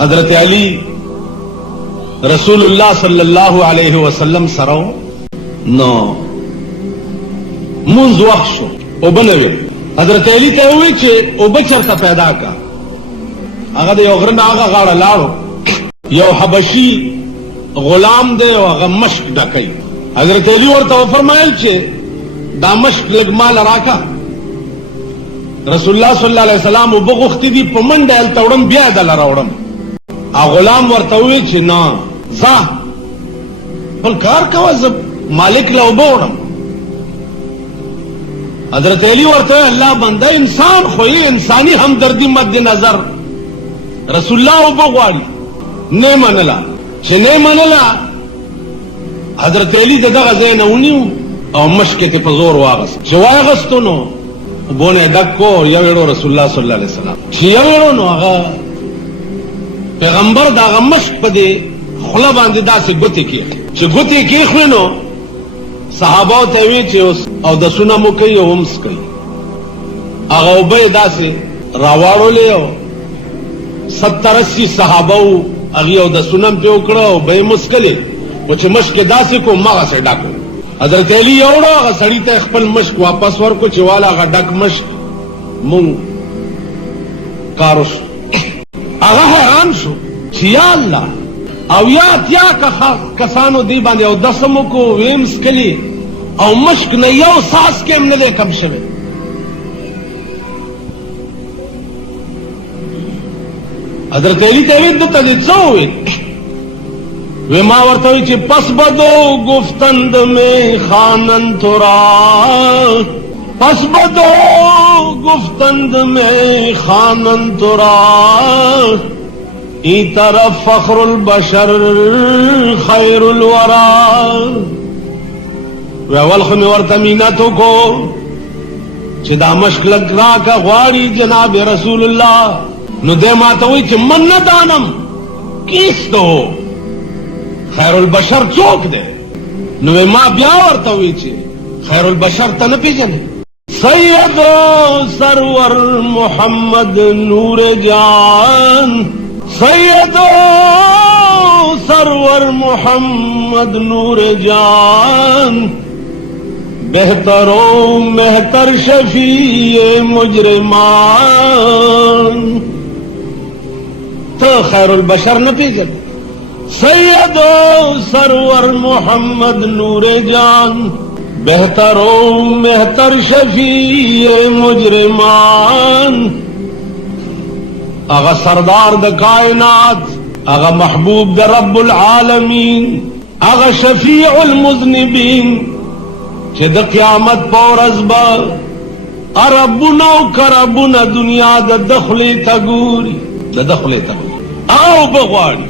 हजरत अली रसूलुल्लाह सल्लल्लाहु अलैहि वसल्लम सरो नो मुंज वक्त शो ओबनवे हजरत अली ते हुई चे ओबचरता पैदा का अगर यो गरना आगा गाड़ा लाड़ो यो हबशी गुलाम दे और मश्क डकई हजरत अली और तो फरमायल चे दा मश्क लगमाल राका रसूलुल्लाह सल्लल्लाहु अलैहि वसल्लम उबगुख्ती दी पमंडल तवड़म बिया दल रावड़म आ गुलाम वर्तवे चे ना जा फल कार का जब मालिक ला उबोड़म हजरत अली वर्तवे अल्लाह बंदा इंसान खोई इंसानी हमदर्दी मद्द नजर रसूलुल्लाह उबगवाड़ी ने मनला चे ने मनला हजरत अली ददा गज़ैन उनियो और मश्के ते पजोर वागस जवाय गस्तो नो बोने डक्को यवेड़ो रसूलुल्लाह सल्लल्लाहु अलैहि वसल्लम ची यवेड़ो नो आगा पैगंबर दागा मश्क पदे खुला बांधे दा से गुती की चे गुती की खुनो सहाबाओ तेवे चे और दसुना मुकई होम्स कई आगा उबे दा से रावाड़ो ले 70-80 सहाबाओ अगियो दसुनम पे उकड़ो बे मुस्कले वो चे मश्क दासे को मागा से डाको हजरत अली एवड़ो सड़ी ते खपल मश्क वापस वर को चिवाला का डक मश्क मुंग कारुस आगा हैरान शो छिया अल्लाह अविया त्या कसानो दी बांधे और दसमो को वेम्स के लिए और मश्क नहीं हो सास के हमने ले कम शवे हजरत अली तेवी दो तजित्सो हुए वे मां वर्तवी ची पस बदो गुफ्तंद में खानन तुरा पस बदो गुफ्तंद में खानन तुरा ई तरफ फखरुल बशर खैरुल वरा वे वल्ख में वर्तमीना तो को चिदा मश्क लग रहा का ग्वाड़ी जनाब रसूलुल्लाह नु दे माता हुई ची मन्नत दानम किस तो खैरुल बशर चौक दे नुवे मां ब्याह वर्ता हुई चे खैरुल बशर तन पीजने सैयदो सरवर मोहम्मद नूर जान सैयदो सरवर मोहम्मद नूर जान बेहतरो मेहतर शफीए मुजरिमान तो खैरुल बशर न पीजन सैयदो सरवर मोहम्मद नूरे जान बेहतरो मेहतर शफीए मुजरिमान आगा सरदार द कायनात आगा महबूब द रब्बुल आलमीन आगा शफीउल मुज़निबीन चे द क़यामत पौरज़बा अरबुना करबुना दुनिया द दखले तगूरी द दखले तगूरी आओ बगवाड़ी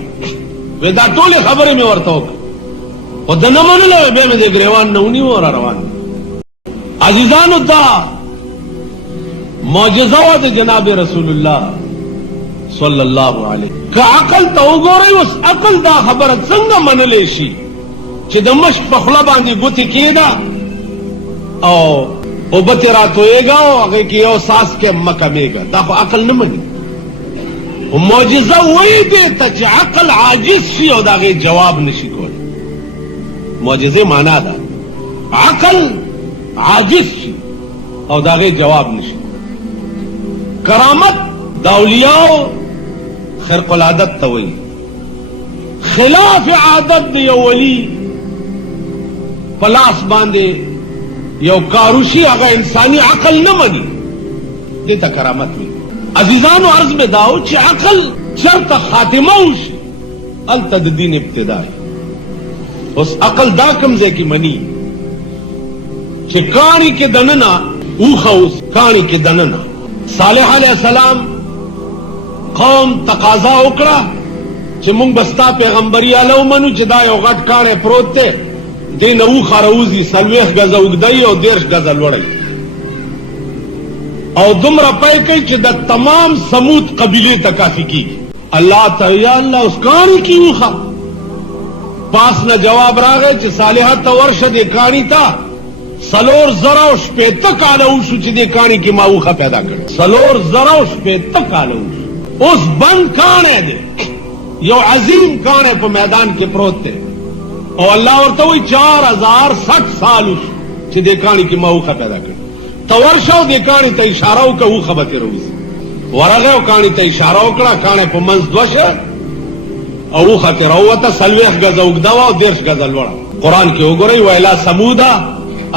वेदा टोले खबरे में वर्ता होगा और दनमन लगे बे में देख रेवान नौनी हो रवान अजीजान उद्दा मौजज़ात जनाब रसूलुल्लाह सल्लल्लाहु अलैहि का अकल तो गोरे उस अकल दा खबर संग मन लेशी चे दमश्क पखला बांधी गुती केदा ओ बते रातो एगा आगे की ओ सास के मकमेगा दा अकल न मनी मौजज़ा वही देता चे अकल आजिज शी और दागे जवाब नशी को मौजज़े माना दा अकल आजिज शी और दागे जवाब नशी करामत दौलियाओ खिरकुल आदत तवई खिलाफ आदत यो वली पलास बांधे यो कारुशी अगर इंसानी अकल न मनी देता करामत में अजीजान अर्ज में दाओ चे अकल शर्त खातिमौश अल तददीन इब्तिदा उस अकल दा कमजे की मनी चे कहानी के दनना उस कहानी के दनना सालेह अलैहिस्सलाम कौम तकाजा उकड़ा चे मुंग बस्ता पैगंबरी आलो मनु चे दायो गट काने प्रोते दिन उखा रऊजी सलवेख गजा उगदई और 1.5 गजा लड़ई और दुमरा पै कई चे द तमाम समूद कबीले तकाफी की अल्लाह तया अल्लाह उस कहानी की उखा पास न जवाब रा गए चे सालेहा तवर्ष दे कहानी था सलोर जराउश पे तक आलऊश दे कहानी की माऊखा पैदा कर सलोर जराउश पे तक आलऊश उस बंद काने दे यो अजीम काने पे मैदान के प्रोत थे और अल्लाह और तो 4060 साल चे देखानी की मऊखा पैदा कर तवर्शो देखानी त इशारों का ऊखा बते रोज वरगे कानी त इशारों कड़ा काने पे मंज द्वश और ऊखा ते रोवता सलवेह गजा उगदावा और 1.5 गजा लोड़ा कुरान के उगरई वैला समूदा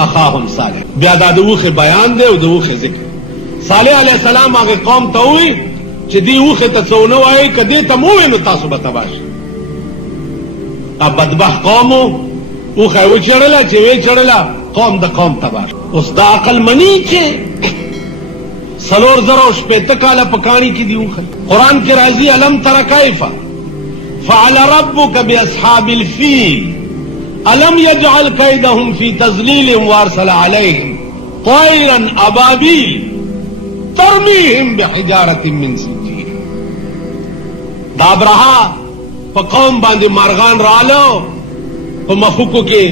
अखाहुम साले ब्यादा दूखे बयान दे दूखे जिक्र साले अलैहिस्सलाम आगे कौम तो हुई दी ऊखे तसोनो आए कदे तमुए न तासु बताबाश अब बदबख कौम ऊखे वो चढ़ला चे चढ़ला कौम द कौम तबाश उस दा अकल मनी चे सलोर जरोश पे तकाला पकानी की दी ऊखे कुरान के राजी अलम तरा कैफा फ़अल रब्बुक बिअस्हाबिल फील अलम यजअल कैदहुम फी तज़लील वअरसल अलैहिम तयरन अबाबील तरमीहिम बिहिजारतिन मिन सिज्जील दाबरहा प कौम बांधे मारगान रालो प मखुको के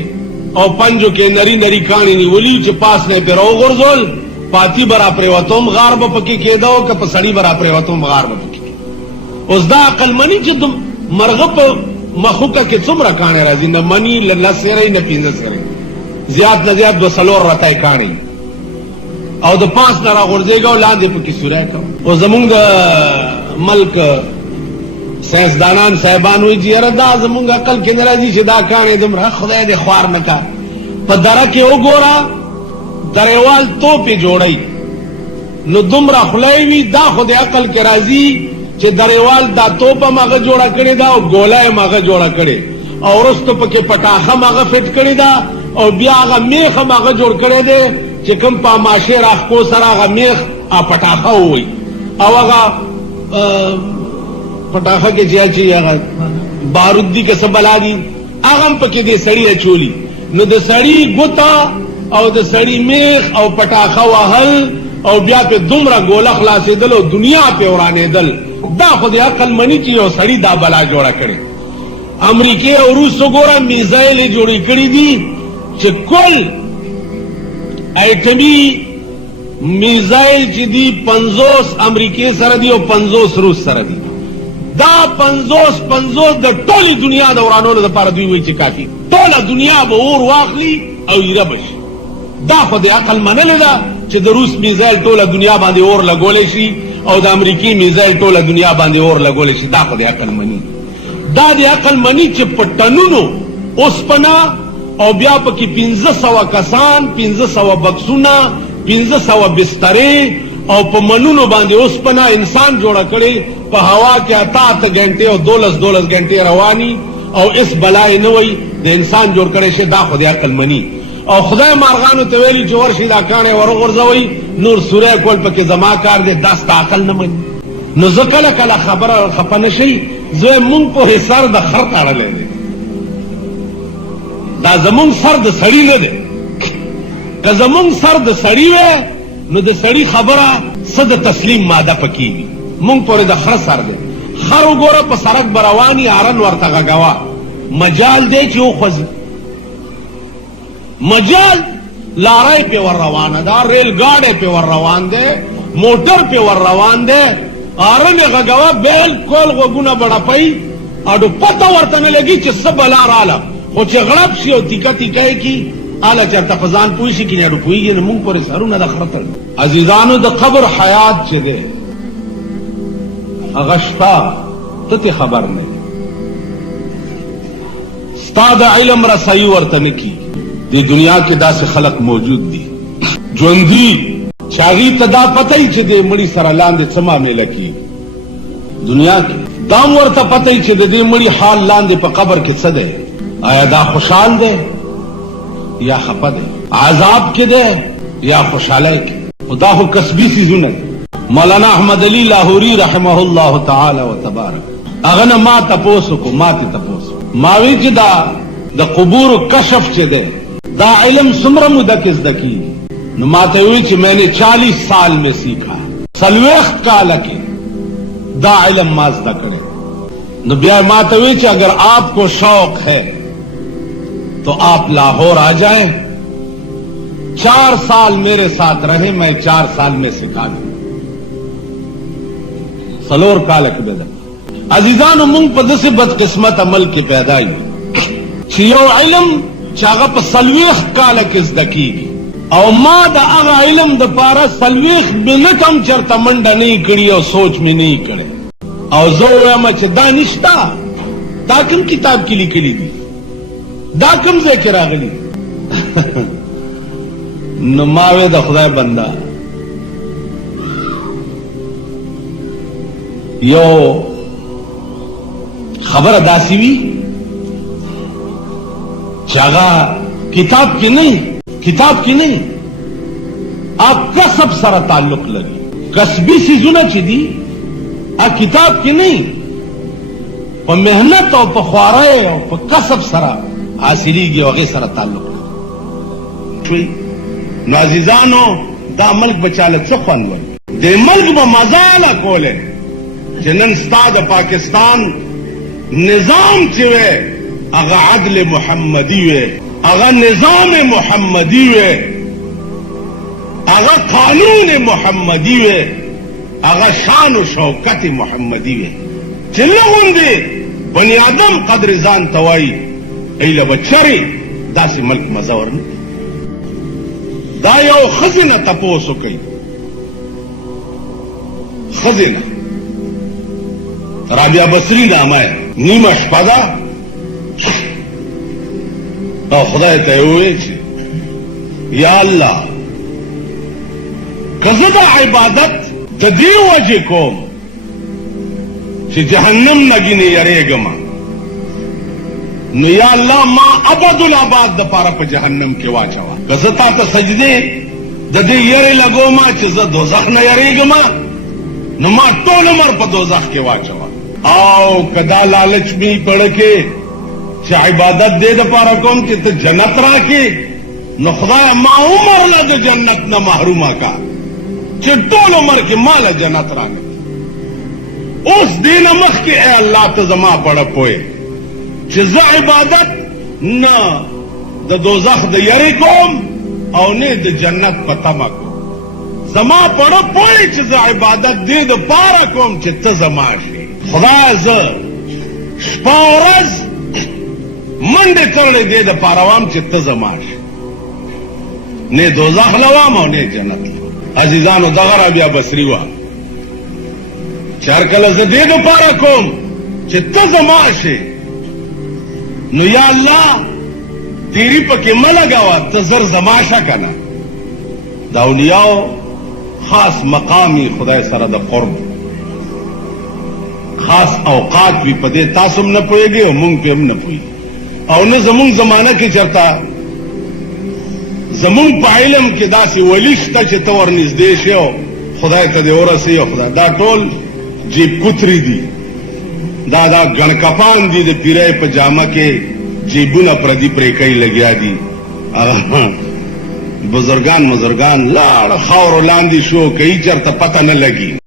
और पंजो के नरी नरी कानी नी वली च पास ने पे रो गुरजोल पाती बरा प्रेवतोम गारब पकी के दो के पसड़ी बरा प्रेवतोम गारब पकी उस दा अकल मनी च तुम मरगप मखुका के तुमरा काने राजी न मनी ल सेरे न पिंज सेरे ज्यादा न ज्यादा दो सलोर रताय कानी और द 5 नरा गुरजेगा लांदे पकी सुराय का ओ जमुंग मल्क साइंसदानान साहिबान हुई जी अरे दा जमुंग अकल के नराजी शिदा काने दुमरा खुदा दे ख्वार न का पदरा के ओ गोरा दरेवाल तो पे जोड़ई नो दुमरा खुलाईवी दा खुद अकल के राजी चे दरेवाल दा तो पा मग जोड़ा करे दा और गोलाए मग जोड़ा करे और उस तो पके पटाखा मग फिट करे दा और ब्यागा मेख मग जोड़ करे दे चे कम पा माशे राख को सरागा मेख आ पटाखा हुई अवगा पटाखा के जिया चाहिए बारूदी के सब बला दी आगम पके दे सड़ी चोली न दे सड़ी गुता और दे सड़ी मेख और पटाखा वहल और ब्या पे दुमरा गोला खलासे दल और दुनिया पे उड़ाने दल दा खुद अकल मनी की और सड़ी दा बला जोड़ा करे अमरीके और रूस गोरा मिसाइल जोड़ी करी दी चे कुल एटमी मिसाइल ची दी 50 अमरीके सरदी और 50 रूस सरदी दा 50 द टोली दुनिया दौरानो द पार दुई हुई चिकाकी टोला दुनिया बो और वाखली और इरबश दा खुद अकल मनले दा चे द रूस मिसाइल टोला दुनिया बांधे और लगोले शी और द अमरीकी मिसाइल टोला दुनिया बांधे और लगोले शी दा खुद अकल मनी दा दे अकल मनी चे पटनुनो ओस्पना और ब्याप की 1500 कसान 1500 बक्सुना 1500 बिस्तरे और प मनुनो बांधे ओस्पना इंसान जोड़ा करे प हवा के अतात घंटे और 12 घंटे रवानी और इस बलाए नवई दे इंसान जोड़ करे शे दा खुद अकल मनी और खुदा मारगानो तवेली जोर शिदा काने और गुरजवई नूर सूरह कोल पके जमा कार दे दस्ता अकल न मनी न जकल कला खबर खपन शई जो मुंग को हिसार द खर काढ़ ले दे दा जमुंग सर द सड़ी न दे का जमुंग सर द सड़ी वे न द सड़ी खबरा सद तस्लीम मादा पकी मुंग पर द खर सर दे खर गोरा प सरक बरवानी आरन वर्ता गवा मजाल दे चो खज मजाल लाराई पे वर रवाना दा रेलगाड़ी पे वर रवान दे मोटर पे वर रवान दे आरन गवा बिल्कुल गुना बड़ा पई और पता वर्तने लगी च सब लार आला वो चगड़प सी और टीका टीका की आला चरता फजान पुईसी की नेड़ू पुई ने मुंह पर सरू न दखरतल अजीजानो द खबर हयात चे दे अगश्ता तते खबर ने स्ताद इल्म रसाई वर्तने की दी दुनिया के दा से खलक मौजूद दी जोंदी चागी तदा पता ही चे दे मड़ी सरा लांदे समा में लकी दुनिया के दाम वर्ता पता ही चे दे मड़ी हाल लांदे पर कबर के सदे आया दा खुशाल दे या खपा दे आजाब के दे या खुशाल के खुदा हो कसबी सी जुनत मौलाना अहमद अली लाहौरी रहमहुल्लाह ताला व तबारक अगन मा तपोसो को माती तपोसो मावी जदा द कबूर कशफ चे दे दा इल्म सुमर मुदकिस दकी नुमाते हुई च मैंने 40 साल में सीखा सलवेख काल के दा इल्म माजदा करे नबिया माते हुई च अगर आपको शौक है तो आप लाहौर आ जाएं 4 साल मेरे साथ रहे मैं 4 साल में सिखा दूं सलोर कालक बेदा अजीजानो मुंग पर दसे बदकिस्मत अमल के पैदाई यो इलम चागा पर सलवेख काल के दकीगी और मां द अगा इलम द पारा सलवेख बिनकम चरता मंडा नहीं कड़ी और सोच में नहीं करे और जो दानिश्ता दाकम किताब की लिखी दी दाकम से किरा गली नमावे द खुदाए बंदा यो खबर अदासी हुई चागा किताब की नहीं आप कसब सारा ताल्लुक लगी कसबी सी जुना चिदी आ किताब की नहीं पर मेहनत और पर ख्वारे और पर कसब सारा हासिली की वगे सारा ताल्लुक लगी नाजिजानो दा मल्क बचाले चखवन वन दे मल्क में मजाला कोले जनन स्ताद पाकिस्तान निजाम चिवे अगा अदल मोहम्मदी वे अगा निजाम मोहम्मदी वे अगा कानून मोहम्मदी वे अगा शान व शौकत मोहम्मदी वे चिल्लुंदे बनी आदम कदर जान तवाई ऐला बच्चरी दासी मल्क मजावर दायो खजिना तपोसो कई खजिना राबिया बसरी नाम है नीमा शपदा और खुदा तय हुए या अल्लाह कज़दा इबादत तदी वजह को जहन्नम नगिने यरेगमा नो या अल्लाह मां अबदुल आबाद द पारा पर जहन्नम के वाचवा कज़ता तो सजदे ददे यरे लगो मा च दोजख न यरेगमा नो मां टोल मर पर दोजख के वाचवा आओ कदा लालच में पड़ के चाहे इबादत दे द पारा कौन के तो जन्नत राके न खुदा मां उमर ला जो जन्नत न महरूमा का चिट्टोल उमर के माला जन्नत राके उस दिन मख के ए अल्लाह तो जमा पड़ पोए चिजा इबादत न द दोजख द यरी कोम और ने द जन्नत पतमा को जमा पड़ पोए चिजा इबादत दे द पारा कोम चित्त जमा खुदा शपावरज मंडे चढ़े दे द पारावाम चित्त जमाश ने दोजख लवाम और ने जन्नत अजीजानो दगरा बिया बसरी हुआ चार कलज दे दो पारा कोम चित्त जमाश नो या अल्लाह तेरी पके मलगावा तजर जमाशा का ना दाउलियाओ खास मकामी खुदा सरा द कुर्ब खास औकात भी पदे तासुम न पोएगे और मुंग पे हम न पोएगे और न जमुंग जमाना की चरता जमुंग पाइलम के दासी वलिश्ता चितवर निजदेश हो खुदा तदे और से खुदा दा टोल जीप कुतरी दी दादा गणकपान दी दे पीरे पजामा के जीबुना प्रदीप रेकई लगिया दी बुजुर्गान लाड़ खावर लांदी शो कई चरता पता न लगी।